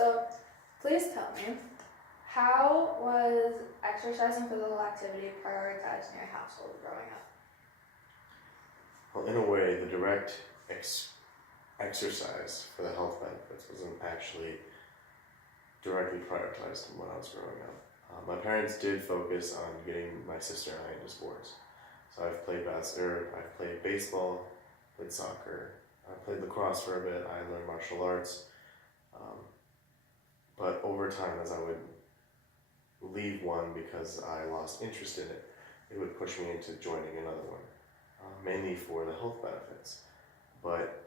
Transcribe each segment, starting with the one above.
So please tell me, how was exercise and physical activity prioritized in your household growing up? Well, in a way, the direct exercise for the health benefits wasn't actually directly prioritized when I was growing up. My parents did focus on getting my sister and I into sports. So I've played I've played baseball, played soccer, I played lacrosse for a bit, I learned martial arts. But over time, as I would leave one because I lost interest in it, it would push me into joining another one, mainly for the health benefits. But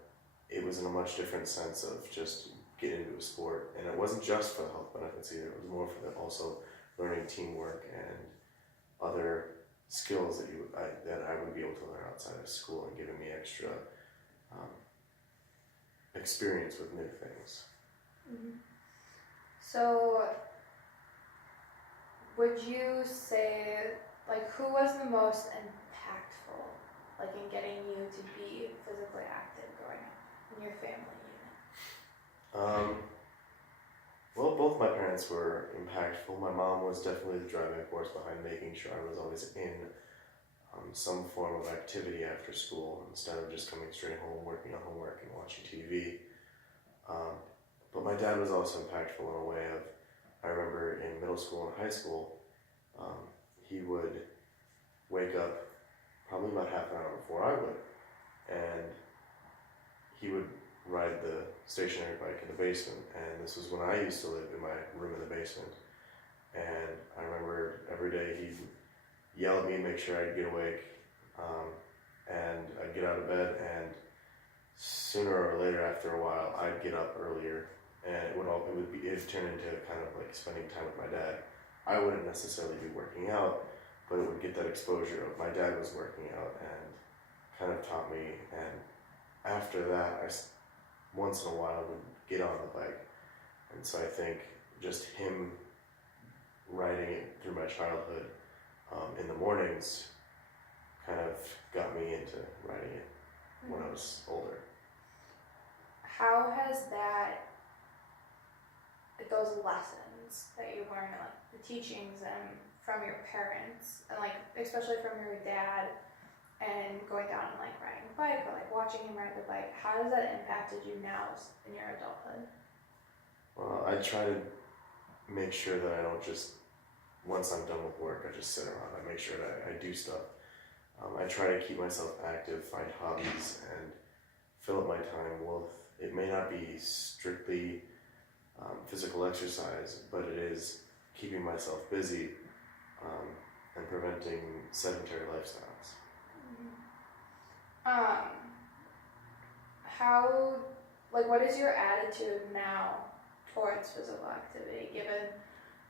it was in a much different sense of just get into a sport, and it wasn't just for the health benefits either. It was more for the also learning teamwork and other skills that I would be able to learn outside of school and giving me extra experience with new things. Mm-hmm. So, would you say, like, who was the most impactful, like, in getting you to be physically active growing up in your family unit? Well, both my parents were impactful. My mom was definitely the driving force behind making sure I was always in some form of activity after school instead of just coming straight home, working on homework and watching TV. But my dad was also impactful in a way of, I remember in middle school and high school, he would wake up probably about half an hour before I would, and he would ride the stationary bike in the basement, and this was when I used to live in my room in the basement, and I remember every day he'd yell at me and make sure I'd get awake, and I'd get out of bed, and sooner or later after a while I'd get up earlier, and it'd turn into kind of like spending time with my dad. I wouldn't necessarily be working out, but it would get that exposure of my dad was working out and kind of taught me, and after that once in a while would get on the bike. And so I think just him riding it through my childhood in the mornings kind of got me into riding it when I was older. How has those lessons that you learn, like the teachings and from your parents, and like especially from your dad, and going down and like riding a bike or like watching him ride the bike, how has that impacted you now in your adulthood? Well, I try to make sure that I don't just, once I'm done with work, I just sit around. I make sure that I do stuff. I try to keep myself active, find hobbies, and fill up my time with, it may not be strictly physical exercise, but it is keeping myself busy and preventing sedentary lifestyles. What is your attitude now towards physical activity, given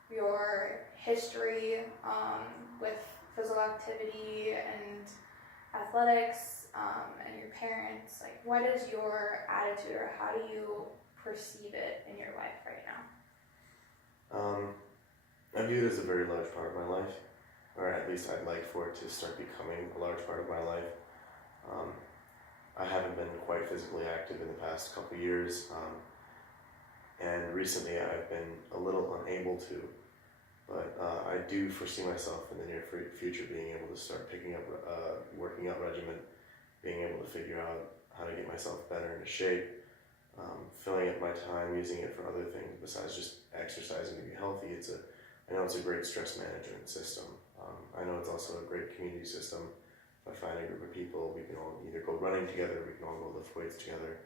your history with physical activity and athletics and your parents? Like, what is your attitude, or how do you perceive it in your life right now? I view it as a very large part of my life, or at least I'd like for it to start becoming a large part of my life. I haven't been quite physically active in the past couple years, and recently I've been a little unable to, but I do foresee myself in the near future being able to start picking up a working out regimen, being able to figure out how to get myself better into shape, filling up my time, using it for other things besides just exercising to be healthy. I know it's a great stress management system. I know it's also a great community system. If I find a group of people, we can all either go running together, we can all go lift weights together.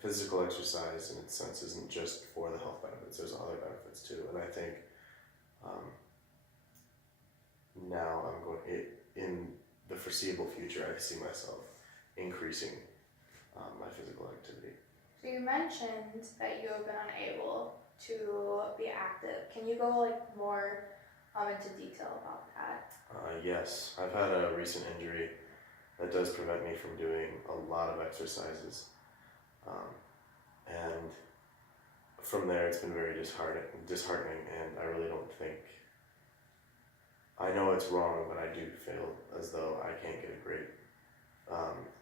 Physical exercise, in its sense, isn't just for the health benefits. There's other benefits too, and I think now in the foreseeable future, I see myself increasing my physical activity. So you mentioned that you have been unable to be active. Can you go more into detail about that? Yes, I've had a recent injury that does prevent me from doing a lot of exercises, and from there it's been very disheartening, and I really don't think, I know it's wrong, but I do feel as though I can't get a great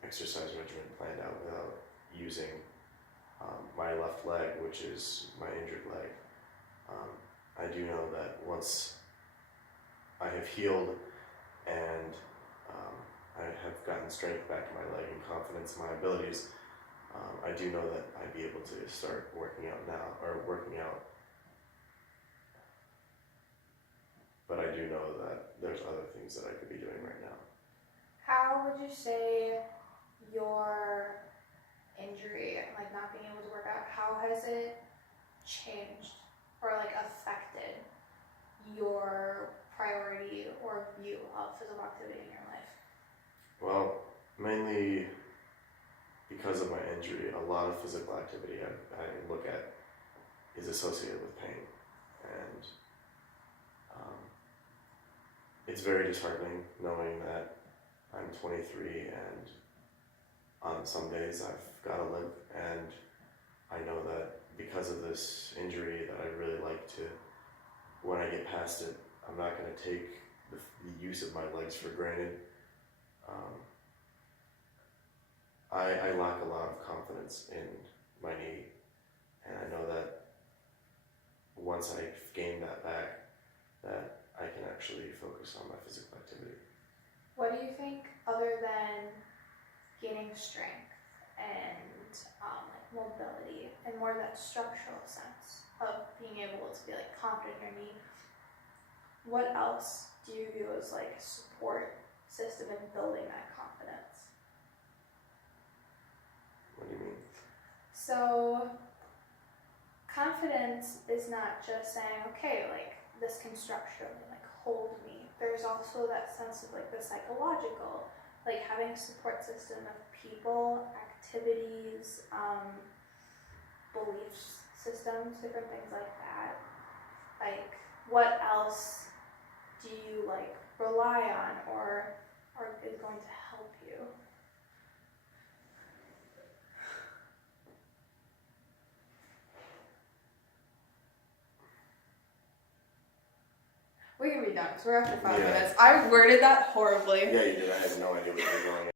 exercise regimen planned out without using my left left leg, which is my injured leg. I do know that once I have healed and I have gotten strength back in my leg and confidence in my abilities, I do know that I'd be able to start working out now, or working out. But I do know that there's other things that I could be doing right now. How would you say your injury, like not being able to work out, how has it changed or like affected your priority or view of physical activity in your life? Well, mainly because of my injury, a lot of physical activity I look at is associated with pain. And it's very disheartening knowing that I'm 23 and on some days I've got to limp, and I know that because of this injury that I really like to, when I get past it, I'm not going to take the use of my legs for granted. I lack a lot of confidence in my knee, and I know that once I gain that back, that I can actually focus on my physical activity. What do you think, other than gaining strength and like mobility and more that structural sense of being able to be like confident in your knee, what else do you view as like a support system in building that confidence? What do you mean? So confidence is not just saying, okay, like this can structurally like hold me. There's also that sense of like the psychological, like having a support system of people, activities, belief systems, different things like that. Like what else do you like rely on or is going to help you? We can be done because we're after 5 Yeah. minutes. I worded that horribly. Yeah, you did. I had no idea what you were going